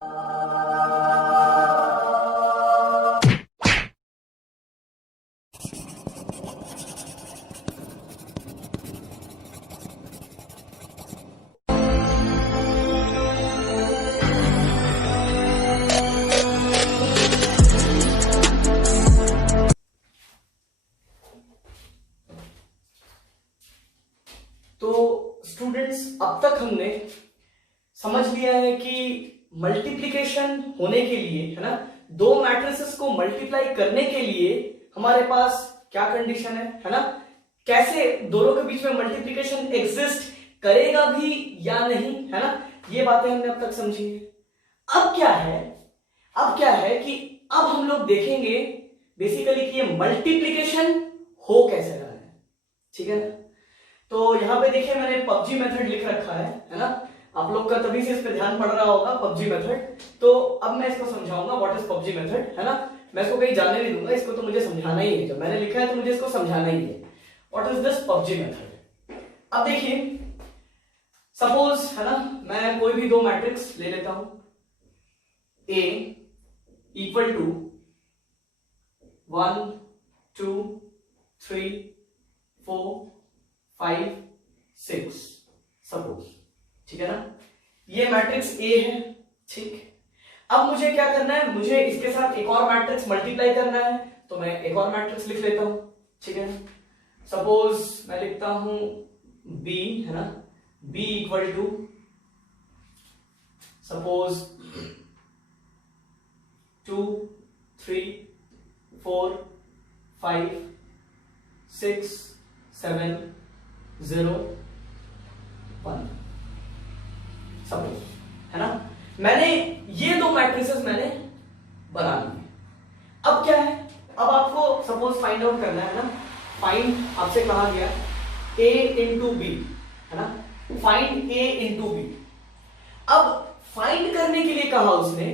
तो स्टूडेंट्स, अब तक हमने समझ लिया है कि मल्टीप्लिकेशन होने के लिए, है ना, दो मैट्रिसेस को मल्टीप्लाई करने के लिए हमारे पास क्या कंडीशन है ना, कैसे दोनों के बीच में मल्टीप्लिकेशन एग्जिस्ट करेगा भी या नहीं, है ना, ये बातें हमने अब तक समझी है। अब क्या है कि अब हम लोग देखेंगे बेसिकली कि ये मल्टीप्लिकेशन हो कैसे रहा है। ठीक है ना, तो यहां पे देखिए मैंने पबजी मेथड लिख रखा है ना, आप लोग का तभी से इस पे ध्यान पड़ रहा होगा पबजी मेथड। तो अब मैं इसको समझाऊंगा व्हाट इज पबजी मेथड, है ना, मैं इसको कहीं जाने नहीं दूंगा, इसको तो मुझे समझाना ही है, जब मैंने लिखा है तो मुझे इसको समझाना ही है। What is this PUBG method? अब देखिए, सपोज, है ना, मैं कोई भी दो मैट्रिक्स ले लेता हूं, A इक्वल टू 1 2 3 4 5 6 सपोज। ठीक है ना, ये मैट्रिक्स A है। ठीक, अब मुझे क्या करना है, मुझे इसके साथ एक और मैट्रिक्स मल्टीप्लाई करना है, तो मैं एक और मैट्रिक्स लिख लेता हूं। ठीक है, सपोज मैं लिखता हूं B, है ना, B equal to suppose 2 3 4 5 6 7 0 1 suppose, है ना, मैंने ये दो मैट्रिसेस मैंने बना लिए। अब क्या है, अब आपको सपोज फाइंड आउट करना है ना, फाइंड आपसे कहा गया A इंटू बी, है ना, फाइंड A इंटू बी। अब फाइंड करने के लिए कहा उसने,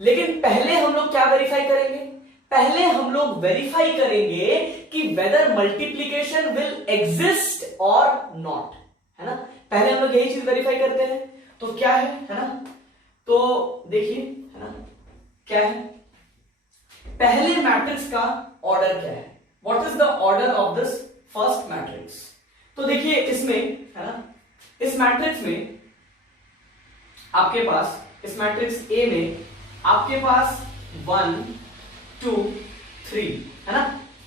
लेकिन पहले हम लोग क्या वेरीफाई करेंगे, पहले हम लोग वेरीफाई करेंगे कि वेदर मल्टीप्लीकेशन विल एग्जिस्ट और नॉट, है ना, पहले हम लोग यही चीज वेरीफाई करते हैं। तो क्या है ना, तो देखिए, है ना, क्या है, पहले मैट्रिक्स का ऑर्डर क्या है, what is the order of this first matrix. तो देखिए इसमें, है ना, इस मैट्रिक्स में आपके पास, इस मैट्रिक्स A में आपके पास 1 2 3, है ना,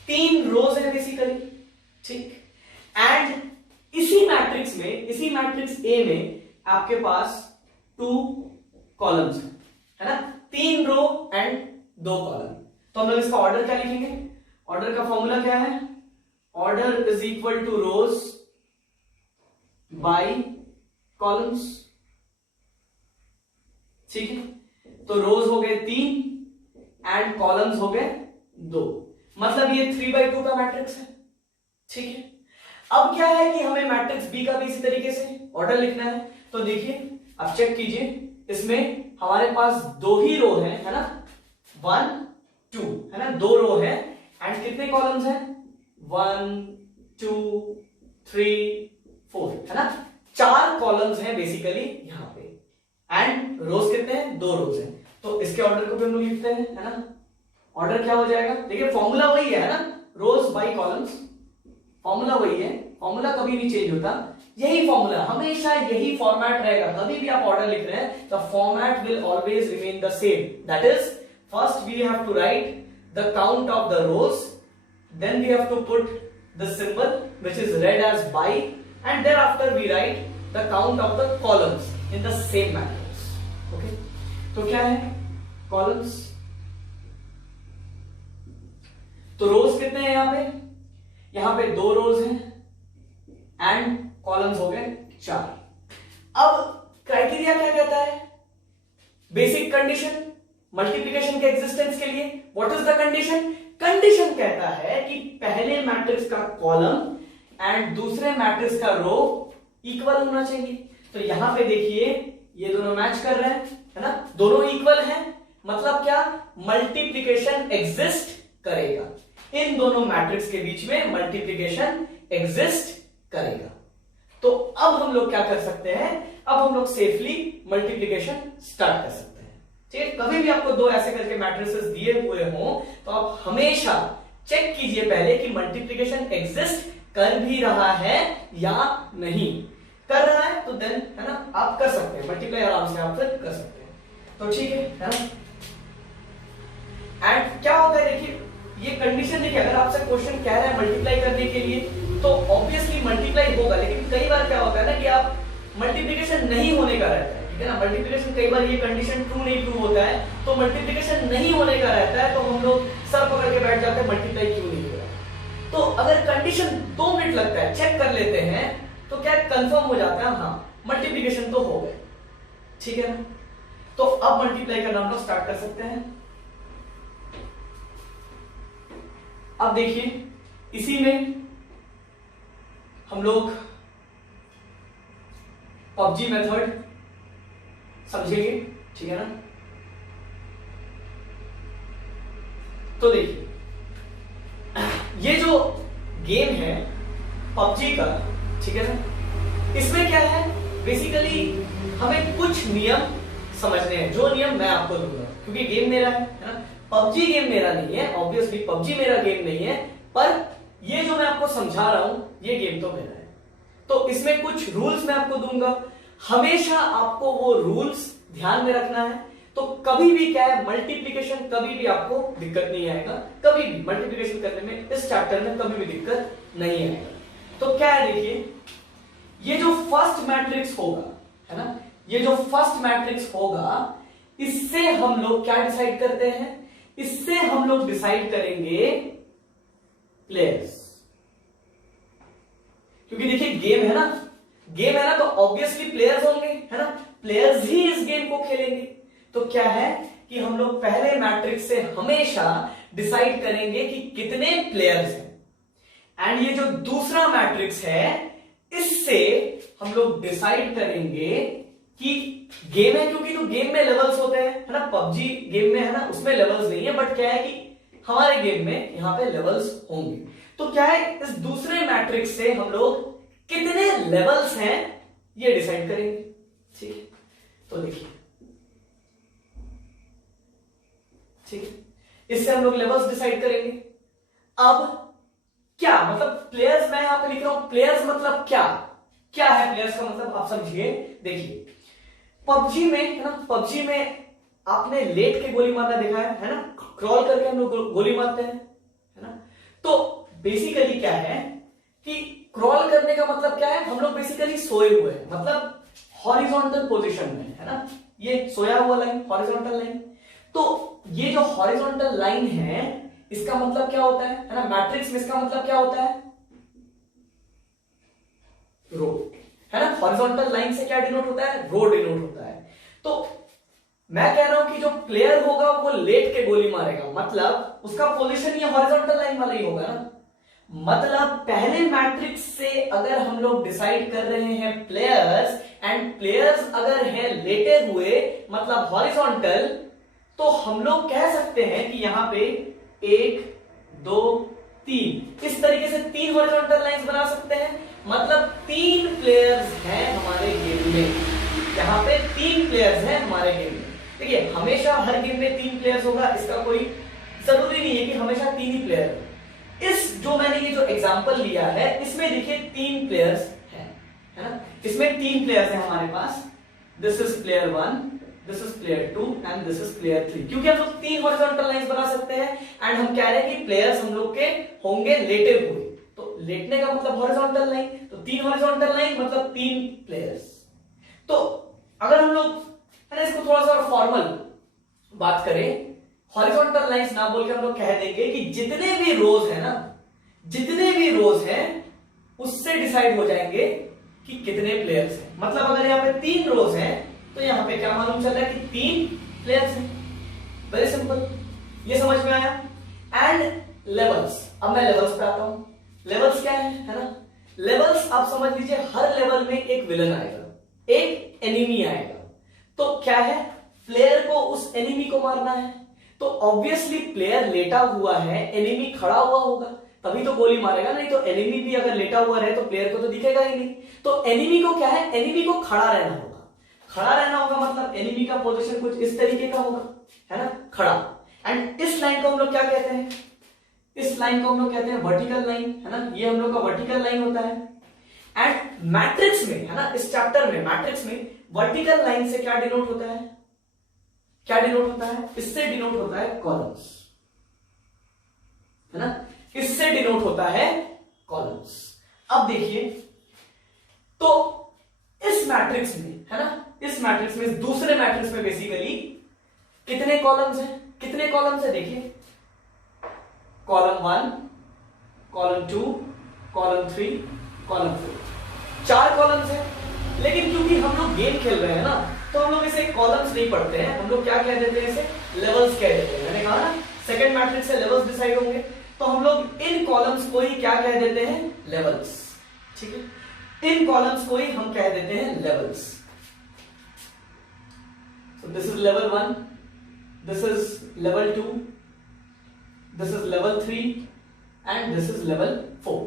3 रोज है बेसिकली। ठीक, एंड इसी मैट्रिक्स A में आपके पास 2 कॉलम्स है ना, 3 रो एंड 2 कॉलम। तो हम लोग इसका ऑर्डर क्या लिखेंगे, ऑर्डर का फॉर्मूला क्या है, order is equal to rows by columns. ठीक है, तो रोज हो गए 3 एंड कॉलम्स हो गए 2, मतलब ये 3/2 का मैट्रिक्स है। ठीक है, अब क्या है कि हमें मैट्रिक्स बी का भी इसी तरीके से ऑर्डर लिखना है। तो देखिए, अब चेक कीजिए, इसमें हमारे पास 2 ही रो है ना, 1 2, है ना, 2 रो है एंड कितने कॉलम्स हैं, 1 2 3 4, है ना, 4 कॉलम्स हैं बेसिकली यहां पे, एंड रोज कितने हैं, 2 रोज हैं। तो इसके ऑर्डर को भी हम लोग लिखते हैं, है ना, ऑर्डर क्या हो जाएगा, देखिए फॉर्मूला वही है ना, रोज बाय कॉलम्स, फॉर्मूला वही है, फॉर्मूला कभी नहीं चेंज होता, यही फॉर्मूला, हमेशा यही फॉर्मेट रहेगा, कभी भी आप ऑर्डर लिख रहे हैं the format will always remain the same, that is first we have to write the count of the rows, then we have to put the symbol which is read as by, and then after we write the count of the columns in the same matrix. Okay, तो क्या है, columns, तो रोज कितने हैं यहां पे 2 रोज हैं and columns हो गए 4। अब क्राइटेरिया क्या कहता है, बेसिक कंडीशन मल्टीप्लिकेशन के एग्जिस्टेंस के लिए, what is the condition, condition कहता है कि पहले मैट्रिक्स का कॉलम एंड दूसरे मैट्रिक्स का रो इक्वल होना चाहिए। तो यहां पे देखिए ये दोनों मैच कर रहे हैं, है ना, दोनों इक्वल हैं, मतलब क्या, मल्टीप्लिकेशन एग्जिस्ट करेगा, इन दोनों मैट्रिक्स के बीच में मल्टीप्लिकेशन एग्जिस्ट करेगा। तो अब हम लोग क्या कर सकते हैं, अब हम लोग सेफली मल्टीप्लिकेशन स्टार्ट कर सकते हैं। ठीक है। कभी भी आपको दो ऐसे करके मैट्रिसेस दिए हुए हों तो आप हमेशा चेक कीजिए पहले कि मल्टीप्लिकेशन एग्जिस्ट कर भी रहा है या नहीं। कर रहा है तो देन है ना आप कर सकते हैं, मल्टीप्लाई आराम से आप फिर कर सकते हैं। तो ठीक है ना। एंड क्या होता है देखिए, ये कंडीशन देखिए, अगर आपसे क्वेश्चन कह रहा है मल्टीप्लाई करने के लिए तो ऑब्वियसली मल्टीप्लाई होगा, लेकिन कई बार क्या होता है ना कि आप मल्टीप्लिकेशन नहीं होने का रहता है, ठीक है ना। मल्टीप्लिकेशन कई बार ये कंडीशन ट्रू नहीं ट्रू होता है, तो मल्टीप्लिकेशन नहीं होने का रहता है तो हम लोग सर पकड़ के बैठ जाते हैं मल्टीप्लाई क्यों नहीं हो रहा। तो अगर कंडीशन 2 मिनट लगता है, चेक कर लेते हैं तो क्या कंफर्म हो जाता है, हाँ मल्टीप्लिकेशन तो हो गए, ठीक है ना। तो अब मल्टीप्लाई करना हम लोग स्टार्ट कर सकते हैं। अब देखिए इसी में हम लोग पबजी मेथड समझेंगे, ठीक है ना। तो देखिए ये जो गेम है पबजी का, ठीक है ना, इसमें क्या है बेसिकली हमें कुछ नियम समझने हैं, जो नियम मैं आपको दूंगा, क्योंकि गेम मेरा है ना। पबजी गेम मेरा नहीं है, ऑब्वियसली पबजी मेरा गेम नहीं है, पर ये जो मैं आपको समझा रहा हूं ये गेम तो मेरा है। तो इसमें कुछ रूल्स मैं आपको दूंगा, हमेशा आपको वो रूल्स ध्यान में रखना है। तो कभी भी क्या है मल्टीप्लिकेशन कभी भी आपको दिक्कत नहीं आएगा, कभी भी मल्टीप्लिकेशन करने में इस चैप्टर में कभी भी दिक्कत नहीं आएगा। तो क्या है देखिए, ये जो फर्स्ट मैट्रिक्स होगा है ना, ये जो फर्स्ट मैट्रिक्स होगा इससे हम लोग क्या डिसाइड करते हैं, इससे हम लोग डिसाइड करेंगे प्लेयर्स। क्योंकि देखिए गेम है ना तो ऑब्वियसली प्लेयर्स होंगे, है ना, प्लेयर्स ही इस गेम को खेलेंगे। तो क्या है कि हम लोग पहले मैट्रिक्स से हमेशा डिसाइड करेंगे कि कितने प्लेयर्स हैं, एंड ये जो दूसरा मैट्रिक्स है इससे हम लोग डिसाइड करेंगे कि गेम है, क्योंकि तो गेम में लेवल्स होते हैं, है ना। पबजी गेम में है ना उसमें लेवल्स नहीं है, बट क्या है कि हमारे गेम में यहां पे लेवल्स होंगे। तो क्या है इस दूसरे मैट्रिक्स से हम लोग कितने लेवल्स हैं ये डिसाइड करेंगे, ठीक है। तो देखिए ठीक है, इससे हम लोग लेवल्स डिसाइड करेंगे। अब क्या मतलब प्लेयर्स, मैं यहां पे लिख रहा हूं प्लेयर्स मतलब क्या क्या है प्लेयर्स का मतलब आप समझिए। देखिए पबजी में है ना, पबजी में आपने लेट के गोली मारना देखा है ना, क्रॉल करके हम लोग गोली मारते हैं, है ना। तो बेसिकली क्या है कि क्रॉल करने का मतलब क्या है, हम लोग बेसिकली सोए हुए हैं, मतलब हॉरिजॉन्टल पोजीशन में, है ना। ये सोया हुआ लाइन हॉरिजॉन्टल लाइन, तो ये जो हॉरिजॉन्टल लाइन है इसका मतलब क्या होता है ना, मैट्रिक्स में इसका मतलब क्या होता है, रो, है ना। हॉरिजॉन्टल लाइन से क्या डिनोट होता है, रो डिनोट होता है। तो मैं कह रहा हूं कि जो प्लेयर होगा वो लेट के गोली मारेगा, मतलब उसका पोजीशन ये हॉरिजॉन्टल लाइन वाला ही होगा ना। मतलब पहले मैट्रिक्स से अगर हम लोग डिसाइड कर रहे हैं प्लेयर्स, एंड प्लेयर्स अगर हैं लेटे हुए मतलब हॉरिजॉन्टल, तो हम लोग कह सकते हैं कि यहां पे 1 2 3 इस तरीके से 3 हॉरिजॉन्टल लाइंस बना सकते हैं, मतलब 3 प्लेयर्स हैं हमारे गेम में। यहां पे 3 प्लेयर्स हैं हमारे गेम में। देखिए हमेशा हर गेम में 3 प्लेयर्स होगा, इसका कोई जरूरी नहीं है कि हमेशा 3 ही प्लेयर हो। इस जो मैंने ये जो एग्जांपल लिया है इसमें देखिए 3 प्लेयर्स हैं, है ना। इसमें 3 प्लेयर्स हैं हमारे पास, this is player 1, this is player 2 and this is player 3। क्योंकि हम लोग 3 हॉरिजॉन्टल लाइंस बना सकते हैं, एंड हम कह रहे हैं कि प्लेयर्स हम लोग के होंगे लेटे हुए, तो लेटने का मतलब हॉरिजॉन्टल लाइन, तो 3 हॉरिजॉन्टल लाइन मतलब 3 प्लेयर्स। तो अगर हम लोग है ना इसको थोड़ा सा और फॉर्मल बात करें, हॉरिजॉन्टल लाइंस ना बोल के हम लोग कह देंगे कि जितने भी रोज है ना, जितने भी रोज हैं उससे डिसाइड हो जाएंगे कि कितने प्लेयर्स हैं। मतलब अगर यहाँ पे 3 रोज हैं तो यहाँ पे क्या मालूम चल रहा है कि 3 प्लेयर्स हैं। वेरी सिंपल, ये समझ में आया। एंड लेवल्स, अब मैं लेवल्स पे आता हूं। लेवल्स क्या है ना, लेवल्स आप समझ लीजिए हर लेवल में एक विलन आएगा, एक एनिमी आएगा। तो क्या है, प्लेयर को उस एनिमी को मारना है, तो ऑब्वियसली प्लेयर लेटा हुआ है, एनिमी खड़ा हुआ होगा तभी तो गोली मारेगा, नहीं तो एनिमी भी अगर लेटा हुआ रहे तो प्लेयर को तो दिखेगा ही नहीं। तो एनिमी को क्या है, एनिमी को खड़ा रहना होगा। खड़ा रहना होगा मतलब एनिमी का पोजीशन कुछ इस तरीके का होगा, है ना, खड़ा। एंड इस लाइन को हम लोग क्या कहते हैं, इस लाइन को हम लोग कहते हैं वर्टिकल लाइन, है ना, ये हम लोग का वर्टिकल लाइन होता है। एंड मैट्रिक्स में, है ना, इस चैप्टर में मैट्रिक्स में वर्टिकल लाइन से क्या डिनोट होता है, क्या डिनोट होता है, इससे डिनोट होता है कॉलम्स, है ना, इससे डिनोट होता है कॉलम्स। अब देखिए तो इस मैट्रिक्स में, है ना, इस मैट्रिक्स में, इस दूसरे मैट्रिक्स में बेसिकली कितने कॉलम्स हैं, कितने कॉलम्स है देखिए, column 1, column 2, column 3, column 4, 4 columns है। लेकिन क्योंकि हम लोग गेम खेल रहे हैं ना, तो हम लोग इसे कॉलम्स नहीं पढ़ते हैं, हम लोग क्या कह देते हैं, इसे लेवल्स कह देते हैं। मैंने कहा ना सेकंड मैट्रिक्स से लेवल्स डिसाइड होंगे, तो हम लोग इन कॉलम्स को ही क्या कह देते हैं, लेवल्स, ठीक है, इन कॉलम्स को ही हम कह देते हैं levels. So this is level 1, this is level 2, this is level 3 and this is level 4,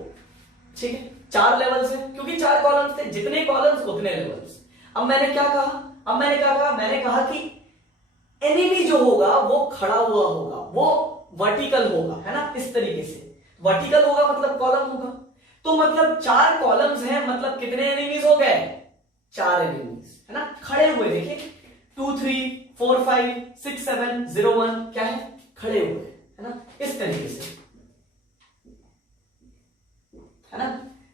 ठीक है, 4 लेवल्स है, क्योंकि 4 कॉलम्स थे, जितने कॉलम्स उतने लेवल्स। अब मैंने क्या कहा, अब मैंने क्या कहा, मैंने कहा कि एनिमी जो होगा वो खड़ा हुआ होगा, वो वर्टिकल होगा, है ना, इस तरीके से वर्टिकल होगा मतलब कॉलम होगा। तो मतलब 4 कॉलम्स हैं, मतलब कितने एनिमीज हो गए, 4 एनिमीज, है ना, खड़े हुए। देखिए 2 3 4 5 6 7 0 1 क्या है, खड़े हुए, है ना, इस तरीके से, है ना,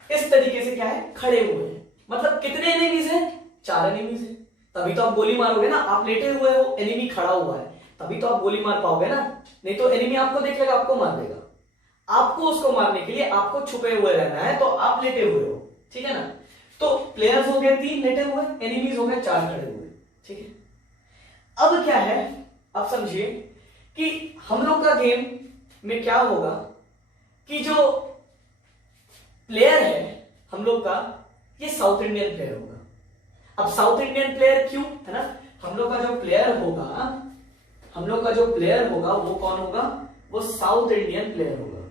इस तरीके से क्या है, खड़े हुए हैं। मतलब कितने एनिमीज हैं, 4 एनिमीज हैं। तभी तो आप गोली मारोगे ना, आप लेटे हुए हो, एनिमी खड़ा हुआ है, तभी तो आप गोली मार पाओगे ना, नहीं तो एनिमी आपको देखेगा, आपको मार देगा। आपको उसको मारने के लिए आपको छुपे हुए रहना है, तो आप लेटे हुए हो, ठीक है ना। तो प्लेयर्स हो गए 3 लेटे हुए, एनिमीज हो गए 4 खड़े हुए, ठीक है। अब क्या है, अब समझिए कि हम लोग का गेम में क्या होगा कि जो प्लेयर है हम लोग का, ये साउथ इंडियन प्लेयर होगा। अब साउथ इंडियन प्लेयर क्यों, है ना, हम लोग का जो प्लेयर होगा, हम लोग का जो प्लेयर होगा वो कौन होगा, वो साउथ इंडियन प्लेयर होगा।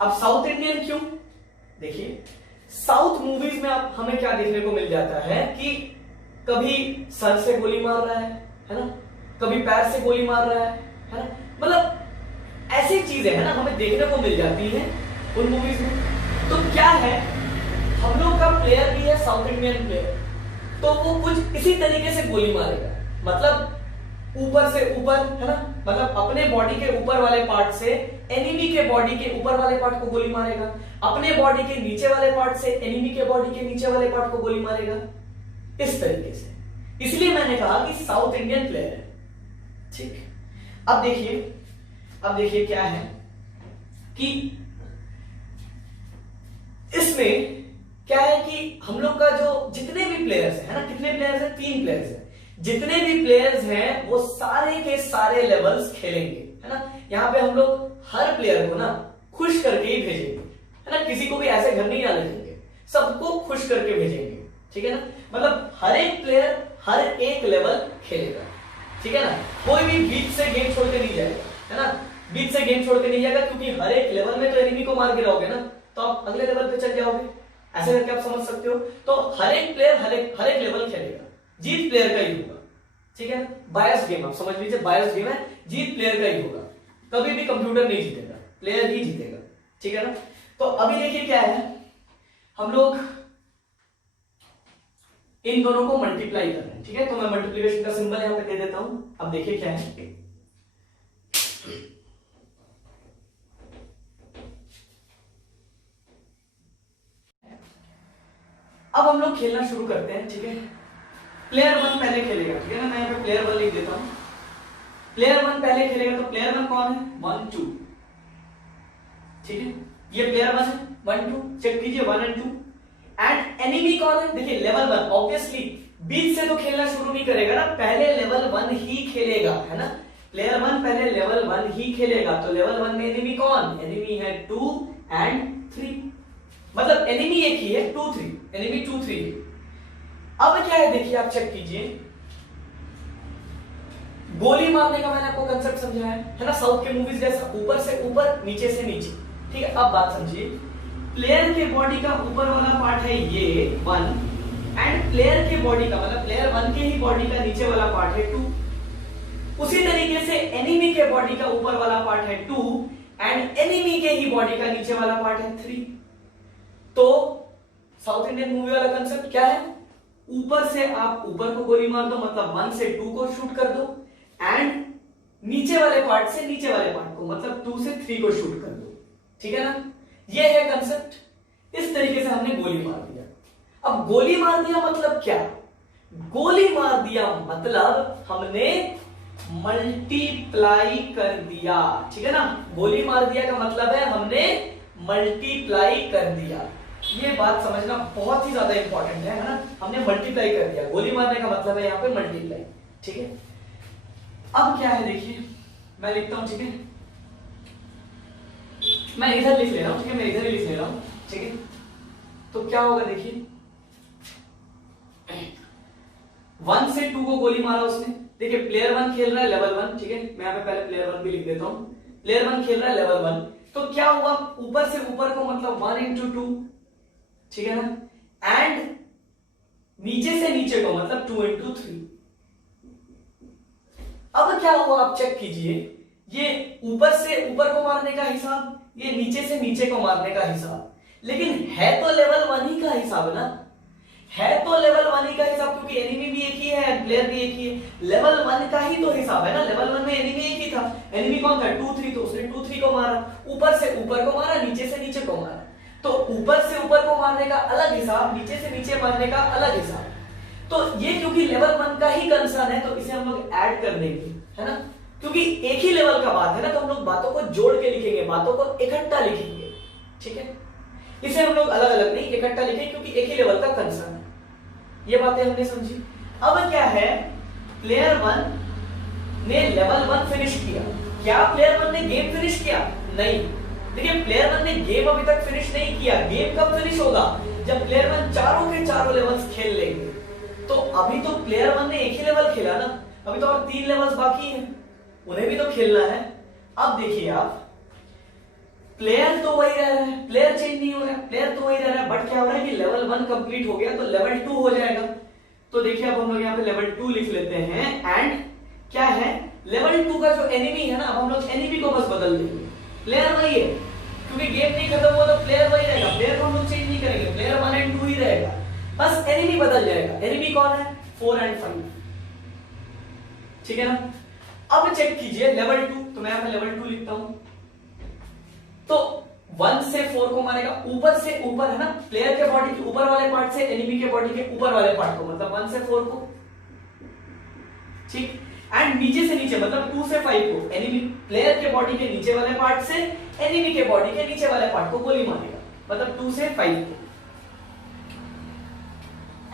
अब साउथ इंडियन क्यों, देखिए साउथ मूवीज में आप हमें क्या देखने को मिल जाता है कि कभी सर से गोली मार रहा है ना, कभी पैर से गोली मार रहा है ना, मतलब ऐसी चीजें है ना हमें देखने को मिल जाती हैं उन मूवीज में। तो क्या है, हम लोग का प्लेयर भी है साउथ इंडियन प्लेयर, तो वो कुछ इसी तरीके से गोली मारेगा, मतलब ऊपर से ऊपर, है ना, मतलब अपने बॉडी के ऊपर वाले पार्ट से एनिमी के बॉडी के ऊपर वाले पार्ट को गोली मारेगा, अपने बॉडी के नीचे वाले पार्ट से एनिमी के बॉडी के नीचे वाले पार्ट को गोली मारेगा, इस तरीके से। इसलिए मैंने कहा कि साउथ इंडियन प्लेयर है, ठीक। अब देखिए क्या है कि इसमें क्या है कि हम लोग का जो जितने भी प्लेयर्स है ना, कितने प्लेयर्स हैं, 3 प्लेयर्स हैं, जितने भी प्लेयर्स हैं वो सारे के सारे लेवल्स खेलेंगे, है ना। यहाँ पे हम लोग हर प्लेयर को ना खुश करके ही भेजेंगे, है ना, किसी को भी ऐसे घर नहीं आने देंगे, सबको खुश करके भेजेंगे, ठीक है ना। मतलब हर एक प्लेयर हर एक लेवल खेलेगा, ठीक है ना, कोई भी बीच से गेम छोड़ के नहीं जाएगा, है ना, बीच से गेम छोड़ के नहीं जाएगा, क्योंकि हर एक लेवल में तो एनिमी को मार गिराओगे ना, तो आप अगले लेवल पे चल जाओगे, ऐसे करके आप समझ सकते हो। तो हर एक प्लेयर हर एक लेवल खेलेगा, जीत प्लेयर का ही होगा, ठीक है ना। बायस गेम आप समझ लीजिए, बायस गेम है, जीत प्लेयर का ही होगा, कभी भी कंप्यूटर नहीं जीतेगा, प्लेयर ही जीतेगा, ठीक है ना। तो अभी देखिए क्या है, हम लोग इन दोनों को मल्टीप्लाई कर रहे हैं, ठीक है। तो मैं मल्टीप्लिकेशन का सिंबल यहां पे दे देता हूं। अब देखिए क्या है, अब हम लोग खेलना शुरू करते हैं, ठीक है। प्लेयर 1 पहले खेलेगा, ठीक है ना, मैं यहाँ पे प्लेयर 1 लिख देता हूं। प्लेयर 1 पहले खेलेगा, तो प्लेयर 1 कौन है, 1 2, ठीक है, ये प्लेयर 1 है, 1 2 चेक कीजिए, 1 और 2। एंड एनिमी कौन है, देखिए लेवल 1, ऑब्वियसली बीच से तो खेलना शुरू नहीं करेगा ना, पहले लेवल 1 ही खेलेगा, है ना। प्लेयर 1 पहले लेवल 1 ही खेलेगा, तो लेवल 1 में एनिमी कौन, एनिमी है 2 एंड 3, मतलब एनिमी एक ही है, 2 3, एनिमी 2 3 है। अब क्या है देखिए, आप चेक कीजिए, गोली मारने का मैंने आपको कंसेप्ट समझाया है ना, साउथ के मूवीज जैसा, ऊपर से ऊपर नीचे से नीचे, ठीक है। अब बात समझिए, प्लेयर के बॉडी का ऊपर वाला पार्ट है ये 1 एंड प्लेयर के बॉडी का मतलब प्लेयर 1 के ही बॉडी का नीचे वाला पार्ट है 2। उसी तरीके से एनिमी के बॉडी का ऊपर वाला पार्ट है 2 एंड एनिमी के ही बॉडी का नीचे वाला पार्ट है 3। तो साउथ इंडियन मूवी वाला कंसेप्ट क्या है, ऊपर से आप ऊपर को गोली मार दो मतलब 1 से 2 को शूट कर दो एंड नीचे वाले पार्ट से नीचे वाले पार्ट को मतलब 2 से 3 को शूट कर दो। ठीक है ना, ये है कंसेप्ट। इस तरीके से हमने गोली मार दिया। अब गोली मार दिया मतलब क्या, गोली मार दिया मतलब हमने मल्टीप्लाई कर दिया। ठीक है ना, गोली मार दिया का मतलब है हमने मल्टीप्लाई कर दिया। ये बात समझना बहुत ही ज्यादा इंपॉर्टेंट है ना, हमने मल्टीप्लाई कर दिया। गोली मारने का मतलब है यहाँ पे मल्टीप्लाई। ठीक है, अब क्या है देखिए, मैं लिखता हूं। ठीक है, मैं इधर लिख ले रहा हूं। ठीक है, मैं इधर ही लिख ले रहा हूं। ठीक है, तो क्या होगा देखिए, 1 से 2 को गोली मारा उसने। देखिए प्लेयर 1 खेल रहा है लेवल 1। ठीक है, मैं यहाँ पे पहले प्लेयर 1 भी लिख देता हूं। प्लेयर 1 खेल रहा है लेवल 1, तो क्या हुआ, ऊपर से ऊपर को मतलब 1 into 2। ठीक है ना, एंड नीचे से नीचे को मतलब 2 into 3। अब क्या हुआ आप चेक कीजिए, ये ऊपर से ऊपर को मारने का हिसाब, ये नीचे से नीचे को मारने का हिसाब, लेकिन है तो लेवल 1 ही का हिसाब ना, है तो लेवल 1 ही का हिसाब, क्योंकि एनिमी भी एक ही है, प्लेयर भी एक ही है। लेवल 1 का ही तो हिसाब है ना, लेवल 1 में एनिमी एक ही था। एनिमी कौन था, 2 3, तो उसने 2 3 को मारा, ऊपर से ऊपर को मारा, नीचे से नीचे को मारा। तो ऊपर से ऊपर को मारने का अलग हिसाब, नीचे से नीचे मारने का अलग हिसाब। तो ये क्योंकि लेवल 1 का ही कंसर्न है तो इसे हम लोग ऐड कर देंगे, है ना, क्योंकि एक ही लेवल का बात है ना, तो हम लोग बातों को जोड़ के लिखेंगे, बातों को इकट्ठा लिखेंगे। ठीक है, इसे हम लोग अलग अलग नहीं इकट्ठा लिखेंगे क्योंकि एक ही लेवल का कंसर्न है। ये बातें हमने समझी। अब क्या है, प्लेयर 1 ने लेवल 1 फिनिश किया। क्या प्लेयर 1 ने गेम फिनिश किया, नहीं। देखिए प्लेयर 1 ने गेम अभी तक फिनिश नहीं किया। गेम कब फिनिश होगा, जब प्लेयर 1 चारों के चारों लेवल्स खेल लेंगे। तो अभी तो प्लेयर 1 ने एक ही लेवल खेला ना, अभी तो और 3 लेवल्स बाकी हैं, उन्हें भी तो खेलना है। अब देखिए आप, प्लेयर तो वही रह रहा है, प्लेयर चेंज नहीं हो रहा है, प्लेयर तो वही रह रहा है, बट क्या हो रहा है कि लेवल 1 कंप्लीट हो गया तो लेवल 2 हो जाएगा। तो देखिए अब हम लोग यहाँ पे लेवल 2 लिख लेते हैं एंड क्या है, लेवल 2 का जो एनिमी है ना, अब हम लोग एनिमी को बस बदल देंगे। प्लेयर वही है, क्योंकि गेम नहीं खत्म हुआ तो प्लेयर वही रहेगा, प्लेयर को हम लोग चेंज नहीं करेंगे, प्लेयर 1 एंड 2 ही रहेगा, बस एनिमी बदल जाएगा। एनिमी कौन है, 4 एंड 5। ठीक है ना, अब चेक कीजिए लेवल 2, तो मैं यहाँ पे लेवल 2 लिखता हूं। तो 1 से 4 को मारेगा, ऊपर से ऊपर है ना, प्लेयर के बॉडी के ऊपर वाले पार्ट से एनिमी के बॉडी के ऊपर वाले पार्ट को, मतलब 1 से 4 को। ठीक, एंड नीचे से नीचे मतलब 2 से 5 को एनिमी, प्लेयर के बॉडी के नीचे वाले पार्ट से एनिमी के बॉडी के नीचे वाले पार्ट को गोली मारेगा, मतलब 2 से 5 को।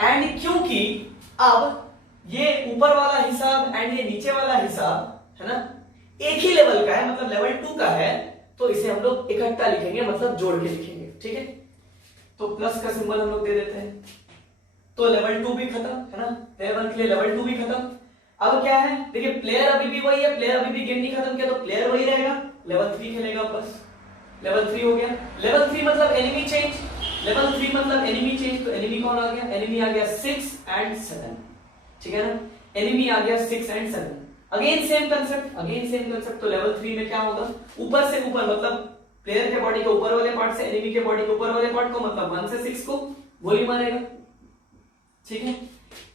एंड क्योंकि अब ये ऊपर वाला हिसाब एंड ये नीचे वाला हिसाब है ना एक ही लेवल का है, मतलब लेवल 2 का है, तो इसे हम लोग इकट्ठा लिखेंगे, मतलब जोड़ के लिखेंगे। ठीक है, तो प्लस का सिंबल हम लोग दे देते हैं। तो लेवल 2 भी खत्म है ना, प्लेयर 1 के लिए लेवल 2 भी खत्म। अब क्या है, देखिए प्लेयर अभी भी वही है, प्लेयर अभी भी गेम नहीं खत्म किया तो प्लेयर वही रहेगा, लेवल 3 खेलेगा बस। लेवल 3 हो गया, लेवल 3 मतलब एनिमी चेंज, लेवल 3 मतलब एनिमी चेंज, तो एनिमी कौन आ गया, एनिमी आ गया 6 एंड 7। ठीक है ना, एनिमी आ गया 6 एंड 7। अगेन सेम कंसेप्ट, तो लेवल 3 में क्या होगा, ऊपर से ऊपर मतलब प्लेयर के बॉडी के ऊपर वाले पार्ट से एनिमी के बॉडी के ऊपर वाले पार्ट को, मतलब 1 से 6 को गोली मारेगा। ठीक है,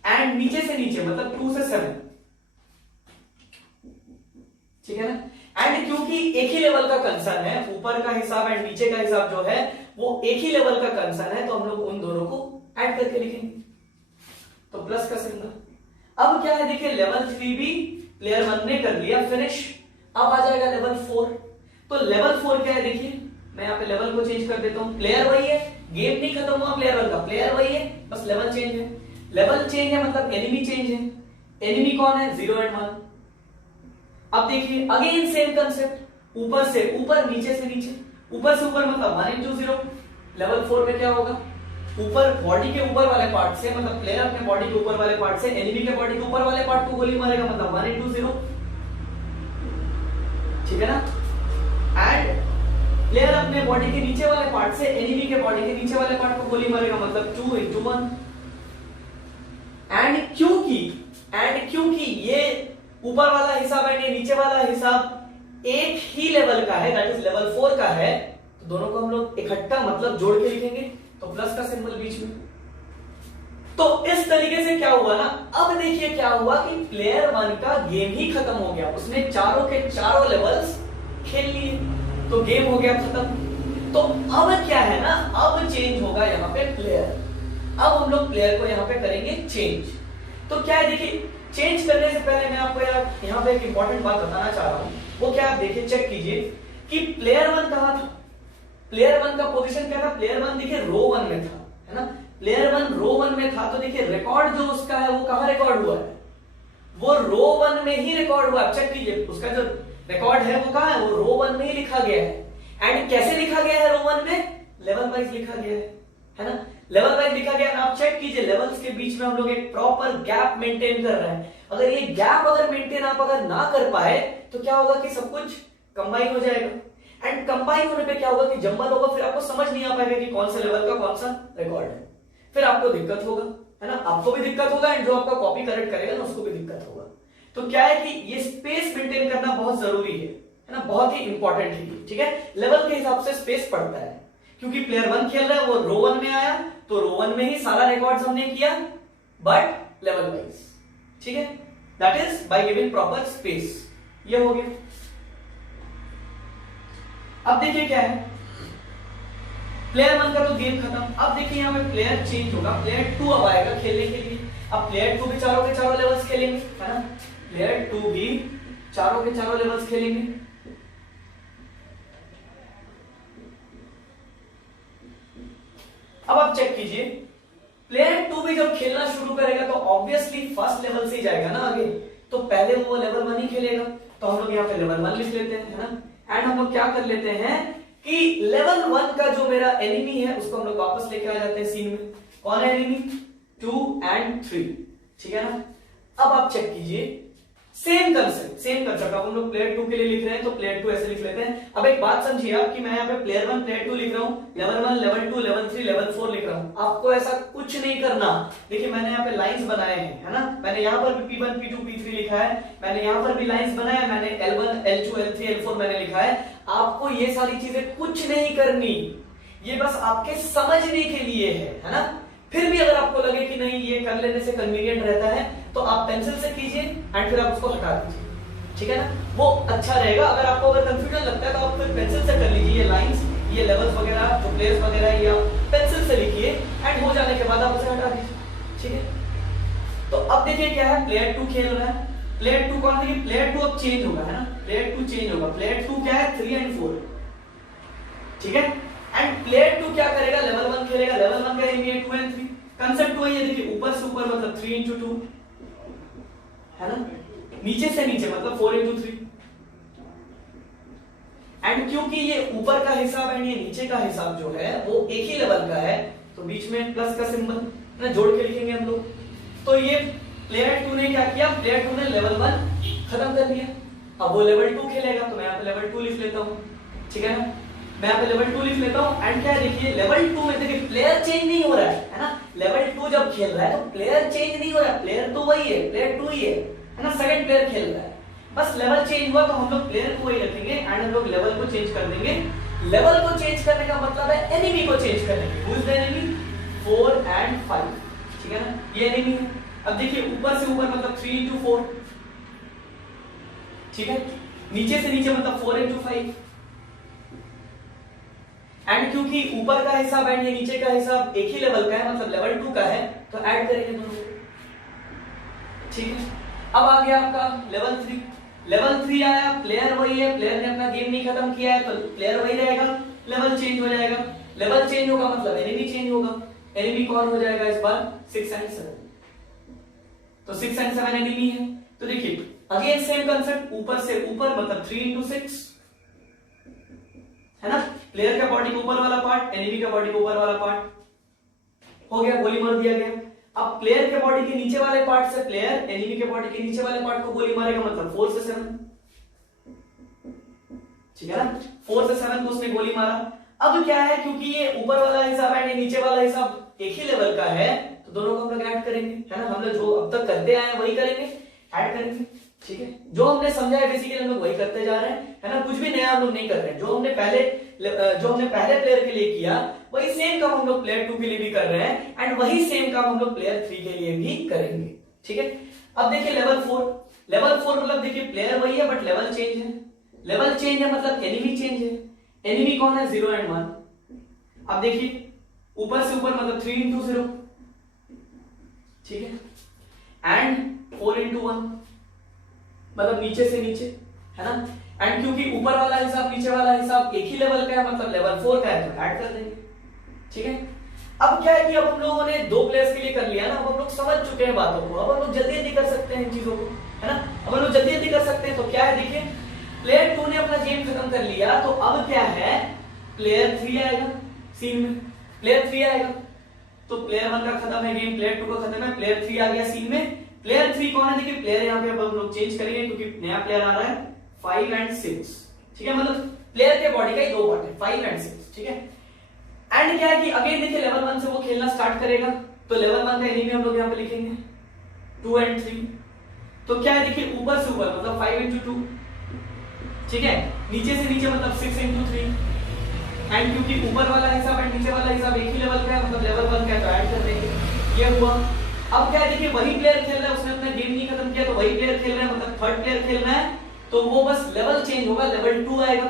एंड नीचे से नीचे मतलब 2 से 7। ठीक है ना, एंड क्योंकि एक ही लेवल का कंसर्न है, ऊपर का हिसाब एंड नीचे का हिसाब जो है वो एक ही लेवल का कंसर्न है, तो हम लोग उन दोनों को ऐड करके लिखेंगे, तो प्लस का सिंबल। अब क्या है, देखिए लेवल 3 भी प्लेयर 1 ने कर लिया फिनिश। अब आ जाएगा लेवल 4। तो लेवल 4 क्या है, देखिए मैं यहाँ पे लेवल को चेंज कर देता हूँ। प्लेयर वही है, गेम नहीं खत्म हुआ प्लेयर 1 का, प्लेयर वही है, बस लेवल चेंज है। लेवल चेंज है मतलब एनिमी चेंज है। एनिमी कौन है, 0 एंड 1। अब देखिए अगेन सेम कंसेप्ट, ऊपर से ऊपर नीचे से नीचे, ऊपर से ऊपर मतलब 1 into 0। लेवल 4 में क्या होगा, ऊपर बॉडी के ऊपर वाले पार्ट से, मतलब प्लेयर अपने बॉडी के ऊपर वाले पार्ट से एनिमी के बॉडी के ऊपर वाले पार्ट को गोली मारेगा, मतलब 1 into 0। ठीक है ना, एंड प्लेयर अपने बॉडी के नीचे वाले पार्ट से एनिमी के बॉडी के नीचे वाले पार्ट को गोली मारेगा, मतलब 2 × 1। एंड क्योंकि ये ऊपर वाला हिसाब एंड ये नीचे वाला हिसाब एक ही लेवल का है, दैट इज लेवल 4 का है, तो दोनों को हम लोग इकट्ठा मतलब जोड़ के लिखेंगे, तो प्लस का सिंबल बीच में। तो इस तरीके से क्या हुआ ना, अब देखिए क्या हुआ कि प्लेयर 1 का गेम ही खत्म हो गया, उसने चारों के चारों लेवल्स खेल लिए, तो गेम हो गया खत्म। तो अब क्या है ना, अब चेंज होगा यहाँ पे प्लेयर। अब हम लोग प्लेयर को यहाँ पे करेंगे चेंज। तो क्या है, देखिए चेंज करने से पहले मैं आपको यहाँ पे एक इंपॉर्टेंट बात बताना चाह रहा हूं, वो क्या आप देखिए, चेक कीजिए कि प्लेयर 1 कहां था। प्लेयर 1 का पोजीशन क्या था, प्लेयर 1 देखिए रो 1 में था, है ना। प्लेयर 1 रो 1 में था, तो देखिए रिकॉर्ड जो उसका है वो कहां रिकॉर्ड हुआ है, वो रो 1 में ही रिकॉर्ड हुआ। चेक कीजिए उसका जो रिकॉर्ड है वो कहां है, वो रो 1 में ही लिखा गया है। एंड कैसे लिखा गया है रो 1 में, लेवल वाइज लिखा गया है ना, लेवल वाइज लिखा गया। आप चेक कीजिए लेवल्स के बीच में हम लोग एक प्रॉपर गैप मेंटेन कर रहे हैं। अगर ये गैप अगर मेंटेन आप अगर ना कर पाए तो क्या होगा कि सब कुछ कंबाइन हो जाएगा, एंड कंबाइन होने पे क्या होगा कि जंबल होगा, फिर आपको समझ नहीं आ पाएगा कि कौन सा लेवल का कौन सा रिकॉर्ड है, फिर आपको दिक्कत होगा, है ना, आपको भी दिक्कत होगा एंड जो आपका कॉपी करेक्ट करेगा ना उसको भी दिक्कत होगा। तो क्या है कि ये स्पेस मेंटेन करना बहुत जरूरी है ना, बहुत ही इंपॉर्टेंट है, ठीक है। लेवल के हिसाब से स्पेस पड़ता है, क्योंकि प्लेयर 1 खेल रहा है, वो रो 1 में आया, तो रो 1 में ही सारा रिकॉर्ड्स हमने किया, बट लेवल वाइज, ठीक है, that is by giving proper space. ये हो गया। अब देखिए क्या है, प्लेयर 1 का तो गेम खत्म। अब देखिए यहाँ पे प्लेयर चेंज होगा, प्लेयर 2 अब आएगा खेलने के लिए। अब प्लेयर 2 भी चारों के चारों लेवल्स खेलेंगे, है ना, प्लेयर 2 भी चारों के चारों लेवल्स खेलेंगे। अब आप चेक कीजिए, प्लेयर 2 भी जब खेलना शुरू करेगा तो ऑब्वियसली फर्स्ट लेवल से ही जाएगा ना आगे, तो पहले वो लेवल 1 ही खेलेगा, तो हम लोग यहाँ पे लेवल 1 लिख लेते हैं, है ना। एंड हम लोग क्या कर लेते हैं कि लेवल 1 का जो मेरा एनिमी है उसको हम लोग वापस लेके आ जाते हैं सीन में। कौन है एनिमी, 2 और 3, ठीक है ना। अब आप चेक कीजिए, सेम कंसेप्ट अब हम लोग प्लेयर 2 के लिए लिख रहे हैं, तो प्लेयर 2 ऐसे लिख लेते हैं। अब एक बात समझिए आप कि मैं यहाँ पे प्लेयर 1 प्लेयर 2 लिख रहा हूँ, लेवल 1 लेवल 2 लेवल 3 लेवल 4 लिख रहा हूँ, आपको ऐसा कुछ नहीं करना। देखिए मैंने यहाँ पे लाइंस बनाए हैं, है ना, मैंने यहाँ पर भी P1 P2 P3 लिखा है, मैंने यहाँ पर भी लाइंस बनाया, मैंने L1 L2 L3 L4 मैंने लिखा है। आपको ये सारी चीजें कुछ नहीं करनी, ये बस आपके समझने के लिए है ना। फिर भी अगर आपको लगे कि नहीं ये कर लेने से कन्वीनियंट रहता है, तो आप पेंसिल से कीजिए एंड फिर आप उसको हटा दीजिए, ठीक है ना, वो अच्छा रहेगा। अगर आपको अगर कंफ्यूजन लगता है तो आप फिर पेंसिल से कर लीजिए, ये लाइंस ये लेवल्स वगैरह जो प्लेयर्स वगैरह ये आप पेंसिल से लिखिए एंड हो जाने के बाद आप उसे हटा दीजिए, ठीक है। तो अब देखिए क्या है, प्लेयर 2 खेल रहा है, प्लेयर 2 कौन है, प्लेयर 2 अब चेंज होगा, है ना, प्लेयर 2 चेंज होगा। प्लेयर 2 क्या है, 3 और 4, ठीक है। एंड प्लेयर 2 क्या करेगा, लेवल 1 खेलेगा, लेवल 1 का एनिमी है 2 और 3। कंसेप्ट वही है, देखिए ऊपर से ऊपर मतलब 3 × 2, है ना, नीचे से नीचे मतलब 4 × 3। एंड क्योंकि ये ऊपर का हिसाब एंड ये नीचे का हिसाब जो है वो एक ही लेवल का है, तो बीच में प्लस का सिंबल ना जोड़ के लिखेंगे हम लोग। तो ये प्लेयर 2 ने क्या किया, प्लेयर 2 ने लेवल 1 खत्म कर दिया, अब वो लेवल 2 खेलेगा, तो मैं यहाँ पे लेवल 2 लिख लेता हूँ, ठीक है ना, मैं यहाँ पे लेवल 2 लिख लेता हूँ। एंड क्या देखिए लेवल 2 में देखिए प्लेयर चेंज नहीं हो रहा है ना, लेवल 2 जब खेल रहा है तो प्लेयर चेंज नहीं हो रहा है, प्लेयर तो वही है, प्लेयर 2 ही है ना, सेकंड प्लेयर खेल रहा है, बस लेवल चेंज हुआ तो हम लोग प्लेयर को वही रखेंगे एंड हम लोग लेवल को चेंज कर देंगे। लेवल को चेंज करने का मतलब है एनिमी को चेंज करने की। हु इज द एनिमी, 4 और 5, ठीक है ना, ये एनिमी है। अब देखिए ऊपर से ऊपर मतलब 3 × 4, ठीक है, नीचे से नीचे मतलब 4 × 5। एंड क्योंकि ऊपर का हिसाब एंड ये नीचे का हिसाब एक ही लेवल का है, मतलब लेवल 2 का है, तो ऐड करेंगे दोनों, ठीक है। अब आ गया आपका लेवल 3, लेवल 3 आया, प्लेयर वही है, प्लेयर ने अपना गेम नहीं खत्म किया है, तो प्लेयर वही रहेगा, लेवल चेंज हो जाएगा, लेवल चेंज होगा मतलब एनिमी चेंज होगा। एनिमी कौन हो जाएगा इस बार, 6 और 7, तो 6 और 7 एनिमी है। तो देखिए अगेन सेम कंसेप्ट, ऊपर से ऊपर मतलब 3 × 6, है ना, प्लेयर का बॉडी के ऊपर वाला पार्ट, एनिमी का बॉडी के ऊपर वाला पार्ट हो गया, गोली मार दिया गया। अब प्लेयर के बॉडी के नीचे वाले पार्ट से प्लेयर एनिमी के बॉडी के नीचे वाले पार्ट को गोली मारेगा, मतलब 4 से 7, ठीक है ना, 4 से 7 को उसने गोली मारा। अब क्या है, क्योंकि ये ऊपर वाला हिसाब है नीचे वाला हिसाब एक ही लेवल का है, तो दोनों को हम लोग ऐड करेंगे, है ना, हम लोग जो अब तक करते आए हैं वही करेंगे, ऐड करेंगे। ठीक है, जो हमने समझा है बेसिकली हम लोग वही करते जा रहे हैं, है ना, कुछ भी नया हम लोग नहीं कर रहे हैं। जो हमने पहले प्लेयर के लिए किया वही सेम काम हम लोग प्लेयर 2 के लिए भी कर रहे हैं, एंड वही सेम काम हम लोग प्लेयर 3 के लिए भी करेंगे। ठीक है, अब देखिए लेवल 4 मतलब देखिए प्लेयर वही है बट लेवल चेंज है। लेवल चेंज है मतलब एनिमी चेंज है। एनिमी कौन है, 0 एंड 1। अब देखिए ऊपर से ऊपर मतलब 3 into 0, ठीक है, एंड 4 into 1 मतलब नीचे से नीचे, है ना, एंड क्योंकि ऊपर वाला हिसाब नीचे वाला हिसाब एक ही लेवल का है मतलब लेवल 4 का है तो ऐड कर देंगे। ठीक है, अब क्या है कि अब हम लोगों ने 2 प्लेयर्स के लिए कर लिया ना, अब हम लोग समझ चुके हैं बातों को, अब हम लोग जल्दी जल्दी कर सकते हैं इन चीजों को, है ना, अब हम लोग जल्दी जल्दी कर सकते हैं। तो क्या है देखिए, प्लेयर 2 ने अपना गेम खत्म कर लिया, तो अब क्या है, प्लेयर 3 आएगा सीन में, प्लेयर 3 आएगा, तो प्लेयर 1 का खत्म है गेम, प्लेयर 2 का खत्म है, प्लेयर 3 आ गया सीन में। प्लेयर 3 कौन है, देखिए प्लेयर यहाँ पे अब हम लोग चेंज करेंगे क्योंकि नया प्लेयर आ रहा है 5 and 6। ठीक है, मतलब प्लेयर के बॉडी का ही 2 पार्ट है, 5 and 6। ठीक है, एंड क्या है कि अगेन देखिए लेवल 1 से वो खेलना स्टार्ट करेगा, तो लेवल 1 का एनिमी हम लोग यहाँ पे लिखेंगे 2 and 3। तो क्या है देखिए ऊपर से ऊपर मतलब 5 into 2, ठीक है, नीचे से नीचे मतलब 6 into 3, एंड क्योंकि ऊपर वाला हिसाब एंड नीचे वाला हिसाब एक ही लेवल का है मतलब लेवल 1 का है तो ऐड कर देंगे। ये हुआ। अब क्या है देखिए वही प्लेयर खेल रहा है, उसने अपना गेम नहीं खत्म किया, तो वही प्लेयर खेल रहा है मतलब थर्ड प्लेयर खेल रहा है, तो वो बस लेवल चेंज होगा, लेवल 2 आएगा।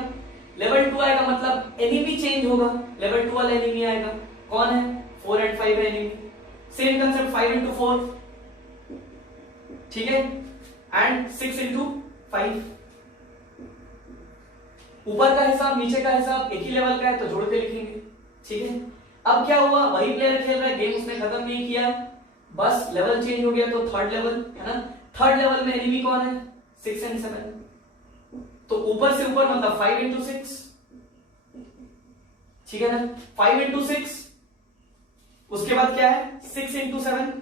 लेवल 2 आएगा मतलब एनिमी चेंज होगा, लेवल 2 वाला एनिमी आएगा, कौन है, 4 and 5 है एनिमी। सेम कंसेप्ट 5 into 4, ठीक है, एंड 6 into 5। ऊपर का हिसाब नीचे का हिसाब एक ही लेवल का है तो जोड़ के लिखेंगे। ठीक है, अब क्या हुआ, वही प्लेयर खेल रहा है, गेम उसने खत्म नहीं किया, बस लेवल चेंज हो गया, तो थर्ड लेवल, है ना, थर्ड लेवल में एनिमी कौन है, 6 and 7। तो ऊपर से ऊपर मतलब 5 into 6, ठीक है ना, 5 into 6, उसके बाद क्या है 6 into 7।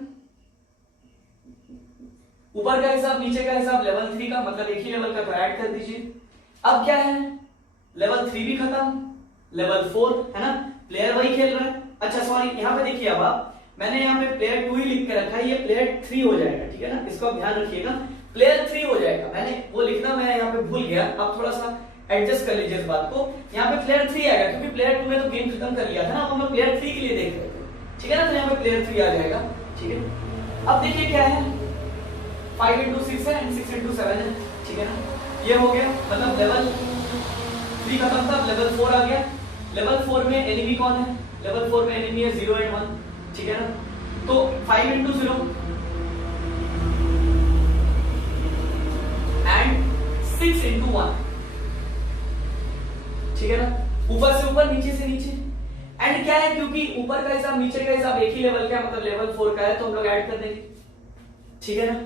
ऊपर का हिसाब नीचे का हिसाब लेवल 3 का मतलब एक ही लेवल का, तो ऐड कर दीजिए। अब क्या है, लेवल 3 भी खत्म, लेवल 4, है ना, प्लेयर वही खेल रहा है। अच्छा सॉरी, यहां पे देखिए, अब आप मैंने यहाँ पे प्लेयर 2 ही लिख के रखा है, ये प्लेयर 3 हो जाएगा। ठीक है ना, इसको आप ध्यान रखिएगा, प्लेयर 3 हो जाएगा, मैंने वो लिखना मैं यहाँ पे भूल गया, आप थोड़ा सा एडजस्ट कर लीजिए इस बात को। यहाँ पे प्लेयर 3 आएगा क्योंकि प्लेयर 2 ने तो गेम खत्म कर लिया था ना, अब हम लोग प्लेयर 3 के लिए देख रहे थे। ठीक है ना, तो यहाँ पे प्लेयर 3 आ जाएगा। ठीक है, अब देखिए क्या है, 5 into 6 है एंड 6 into 7 है। ठीक है ना, ये हो गया, मतलब लेवल 3 खत्म था, लेवल 4 आ गया। लेवल 4 में एनिमी कौन है, लेवल 4 में एनिमी है 0 and 1। ठीक है ना, तो 5 into 0 एंड 6 into 1। ठीक है ना, ऊपर से ऊपर नीचे से नीचे, एंड क्या है क्योंकि ऊपर का हिसाब नीचे का हिसाब एक ही लेवल का है मतलब लेवल 4 का है, तो हम लोग ऐड कर देंगे। ठीक है ना,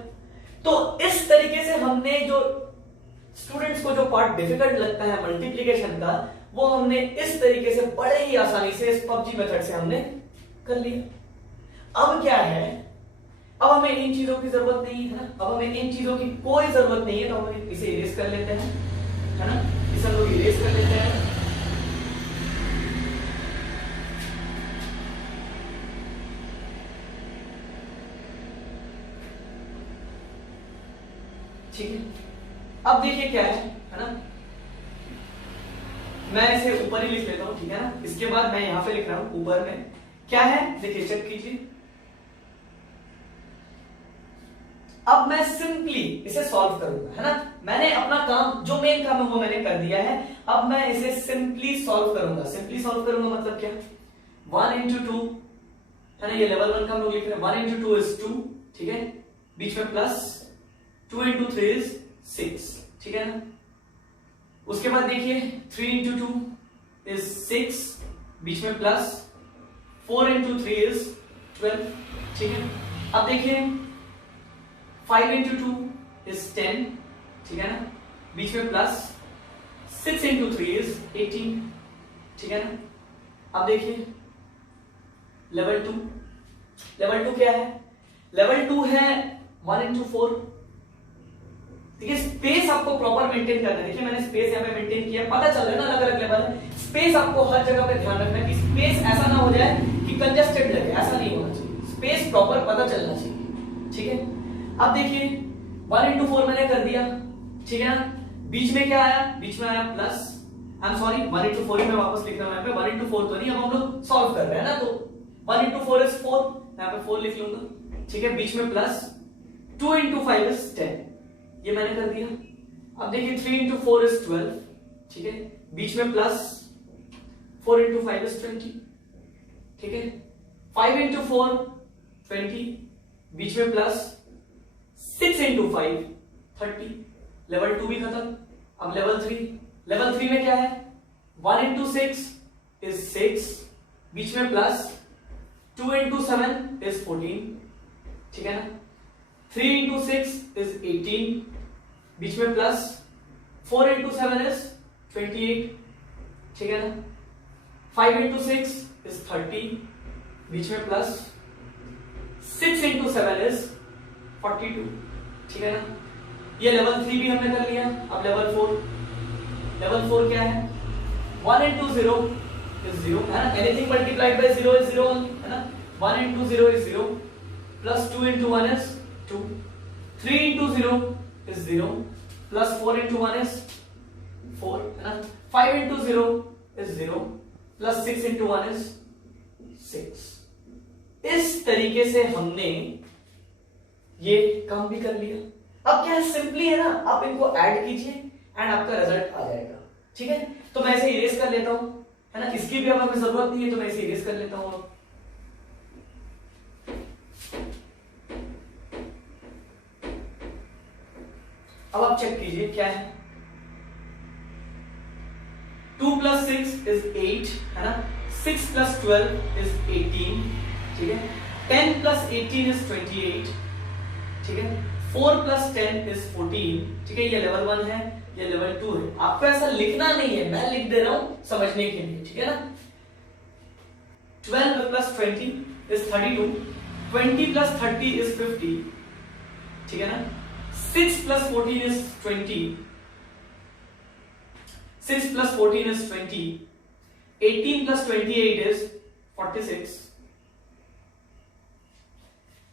तो इस तरीके से हमने जो स्टूडेंट्स को जो पार्ट डिफिकल्ट लगता है मल्टीप्लिकेशन का, वो हमने इस तरीके से बड़े ही आसानी से इस पबजी मेथड से हमने कर लिया। अब क्या है, अब हमें इन चीजों की जरूरत नहीं है ना, अब हमें इन चीजों की कोई जरूरत नहीं है, तो हम इसे इरेज कर लेते हैं, है ना, इसे हम लोग इरेज कर लेते हैं। ठीक है, अब देखिए क्या है ना, मैं इसे ऊपर ही लिख लेता हूं। ठीक है ना, इसके बाद मैं यहां पे लिख रहा हूं ऊपर में क्या है, देखिए चेक कीजिए। अब मैं सिंपली इसे सॉल्व करूंगा, है ना, मैंने अपना काम जो मेन काम है वो मैंने कर दिया है, अब मैं इसे सिंपली सॉल्व करूंगा। सिंपली सॉल्व करूंगा मतलब क्या, 1 into 2, है ना, ये लेवल 1 का हम लोग लिख रहे हैं, 1 into 2 is 2। ठीक है, बीच में प्लस, 2 into 3 is 6। ठीक है ना, उसके बाद देखिए 3 into 2 is 6, बीच में प्लस, 4 into 3 is 12। ठीक है, अब देखिए 5 into 2 is 10। ठीक है ना, बीच में प्लस, 6 into 3 is 18। ठीक है ना, अब देखिए लेवल 2, लेवल 2 क्या है, लेवल 2 है 1 into 4। देखिए स्पेस आपको प्रॉपर मेंटेन करना है। देखिए मैंने स्पेस यहाँ पे मेंटेन किया, पता चल रहा है ना अलग अलग लेवल है। स्पेस आपको हर जगह पे ध्यान रखना है कि स्पेस ऐसा ना हो जाए कि कंजेस्टेड लगे, ऐसा नहीं होना चाहिए। स्पेस प्रॉपर पता चलना चाहिए, ठीक है। अब देखिए 1 into 4 मैंने कर दिया, ठीक है ना। बीच में क्या आया, बीच में आया plus, I am sorry 1 into 4 ही मैं वापस लिख रहा हूं यहाँ पे, 1 into 4 तो नहीं, अब हम लोग सॉल्व कर रहे हैं ना, तो 1 into 4 is 4, यहाँ पे 4 लिख लूंगा, ठीक है। बीच में प्लस, 2 into 5 is 10, ये मैंने कर दिया। अब देखिए 3 into 4 is 12, ठीक है। बीच में प्लस, 4 into 5 is 20, ठीक है। 5 into 4 20, बीच में प्लस, 6 into 5 30, लेवल 2 भी खत्म। अब लेवल 3 में क्या है, 1 into 6 is 6, बीच में प्लस, 2 into 7 is 14, ठीक है ना। 3 into 6 is 18, बीच में प्लस, 4 into 7 is 28, ठीक है ना। 5 into 6 is 30, बीच में प्लस, 6 into 7 is 42, ठीक है ना। ये लेवल 3 भी हमने कर लिया। अब लेवल 4 क्या है, 1 into 0 is 0, है ना। Anything multiplied by 0 is 0 only, है ना। 1 into 0 is 0, plus 2 into 1 is 2, 3 into 0 is 0, plus 4 into 1 is 4, है ना। 5 into 0 is 0, plus 6 into 1 is 6। इस तरीके से हमने ये काम भी कर लिया। अब क्या सिंपली है ना, आप इनको ऐड कीजिए एंड आपका रिजल्ट आ जाएगा, ठीक है। तो मैं इसे इरेज कर लेता हूं, है ना। इसकी भी अब हमें जरूरत नहीं है, तो मैं इसे इरेज कर लेता हूं। अब आप चेक कीजिए क्या है, 2 plus 6 is 8, है ना। 6 plus 12 is 18, ठीक है। 10 plus 18 is 28, ठीक है। 4 plus 10 is 14, ठीक है। ये लेवल 1 है, ये लेवल 2 है। आपको ऐसा लिखना नहीं है, मैं लिख दे रहा हूं समझने के लिए, ठीक है ना। 12 plus 20 is 32, 20 plus 30 is 50, ठीक है ना। 6 plus 14 is 20, 6 plus 14 is 20, 18 plus 28 is 46,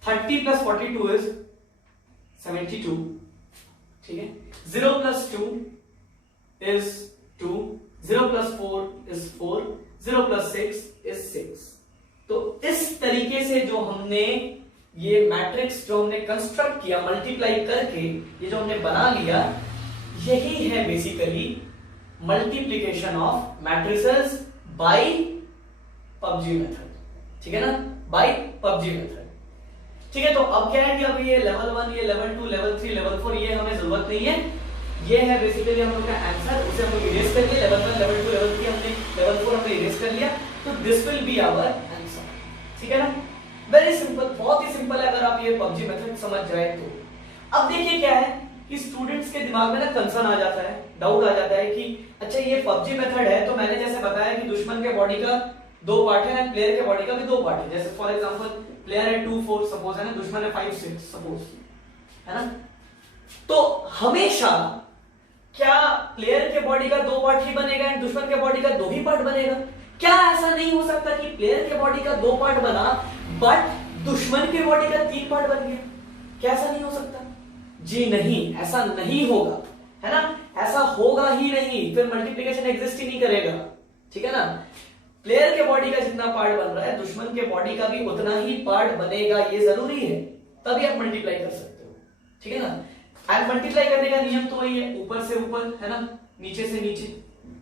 30 plus 42 is 72, ठीक है। 0 plus 2 is 2, 0 plus 4 is 4, 0 plus 6 is 6। तो इस तरीके से जो हमने ये मैट्रिक्स जो हमने कंस्ट्रक्ट किया मल्टीप्लाई करके, ये जो हमने बना लिया, यही है basically multiplication of matrices by PUBG method, ठीक है ना, बाय पबजी मेथड। ठीक है, तो अब क्या है कि अब ये लेवल 1, ये लेवल 2, लेवल 3, लेवल 4 ये हमें जरूरत नहीं है। ये है बेसिकली हम लोग का आंसर, उसे हम लोग इरेज कर लिए। लेवल 1, लेवल 2, लेवल 3 हमने, लेवल 4 हमने इरेज कर लिया, तो this will be our answer. ठीक है ना, वेरी सिंपल, बहुत ही सिंपल है अगर आप ये पबजी मेथड समझ जाए तो। अब देखिए क्या है कि स्टूडेंट्स के दिमाग में ना कंसर्न आ जाता है, डाउट आ जाता है कि अच्छा ये पबजी मेथड है, तो मैंने जैसे बताया कि दुश्मन के बॉडी का 2 पार्ट है, प्लेयर के बॉडी का भी 2 पार्ट है। जैसे फॉर एग्जांपल प्लेयर है 2 4 सपोज, है ना, दुश्मन है 5 6 सपोज, है ना। तो हमेशा क्या प्लेयर के बॉडी का 2 पार्ट ही बनेगा एंड दुश्मन के बॉडी का 2 ही पार्ट बनेगा? क्या ऐसा नहीं हो सकता कि प्लेयर के बॉडी का 2 पार्ट बना बट दुश्मन के बॉडी का 3 पार्ट बन गया? क्या ऐसा नहीं हो सकता? जी नहीं, ऐसा नहीं होगा, है ना, ऐसा होगा ही नहीं, फिर मल्टीप्लिकेशन एग्जिस्ट ही नहीं करेगा। ठीक है ना, प्लेयर के बॉडी का जितना पार्ट बन रहा है दुश्मन के बॉडी का भी उतना ही पार्ट बनेगा, ये जरूरी है, तभी आप मल्टीप्लाई कर सकते हो। ठीक है ना, एंड मल्टीप्लाई करने का नियम तो वही है, ऊपर से ऊपर, है ना, नीचे से नीचे,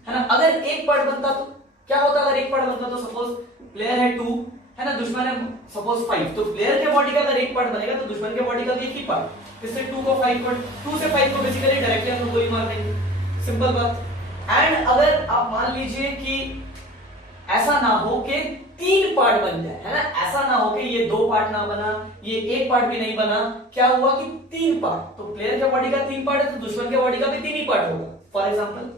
है ना। अगर एक पार्ट बनता तो क्या होता? अगर एक पार्ट बनता तो सपोज प्लेयर है 2, है ना, दुश्मन है सपोज 5, तो प्लेयर के बॉडी का अगर एक पार्ट बनेगा तो दुश्मन के बॉडी का भी एक ही पार्ट, इससे 2 को 5 पर 2 से 5 को बेसिकली डायरेक्टली हम लोग गोली मार देंगे, सिंपल बात। एंड अगर आप मान लीजिए कि ऐसा ना हो कि 3 पार्ट बन जाए, है ना, ऐसा ना हो कि ये 2 पार्ट ना बना, ये 1 पार्ट भी नहीं बना, क्या हुआ कि 3 पार्ट, तो प्लेयर के बॉडी का 3 पार्ट है तो दुश्मन के बॉडी का भी 3 ही पार्ट होगा। फॉर एग्जांपल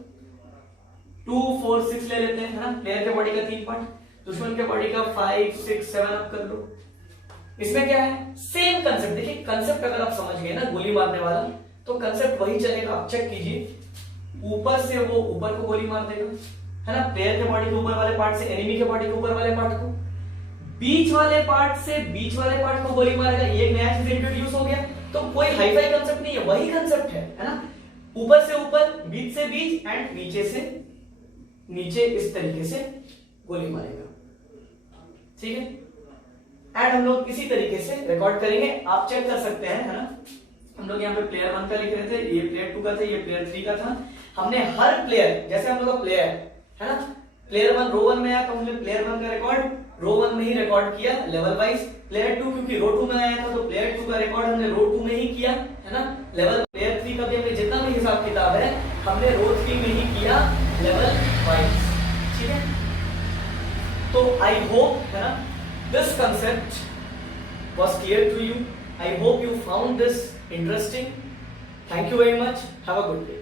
2 4 6 ले लेते हैं, है ना, प्लेयर के बॉडी का 3 पार्ट, दुश्मन के बॉडी का 5 6 7 अप कर लो। इसमें क्या है, सेम कंसेप्ट। देखिए कंसेप्ट अगर आप समझ गए ना गोली मारने वाला, तो कंसेप्ट वही चलेगा। आप चेक कीजिए, ऊपर से वो ऊपर को गोली मार देगा, है ना, प्लेयर के बॉडी के ऊपर वाले पार्ट से एनिमी के बॉडी के ऊपर वाले पार्ट को, बीच वाले पार्ट से बीच वाले पार्ट को गोली मारेगा। ये एक नया चीज इंट्रोड्यूस हो गया। तो कोई हाईफाई कंसेप्ट नहीं है, वही कंसेप्ट है ना, ऊपर से ऊपर, बीच से बीच एंड नीचे से नीचे, इस तरीके से गोली मारेगा। ठीक है, एंड हम लोग इसी तरीके से रिकॉर्ड करेंगे। आप चेक कर सकते हैं, है ना, हम लोग यहाँ पे प्लेयर 1 का लिख रहे थे, ये प्लेयर 2 का था, ये प्लेयर 3 का था। हमने हर प्लेयर, जैसे हम लोग का प्लेयर है ना, प्लेयर 1 रो 1 में आया तो हमने प्लेयर 1 का रिकॉर्ड रो 1 में ही रिकॉर्ड किया लेवल वाइज। प्लेयर 2 क्योंकि रो 2 में आया था तो प्लेयर 2 का रिकॉर्ड हमने रो 2 में ही किया, है ना, लेवल। प्लेयर 3 का भी हमने जितना भी हिसाब किताब है हमने रो 3 में ही किया लेवल वाइज। ठीक है, तो आई होप, है ना, this concept was clear to you. I hope you found this interesting. Thank you very much. Have a good day.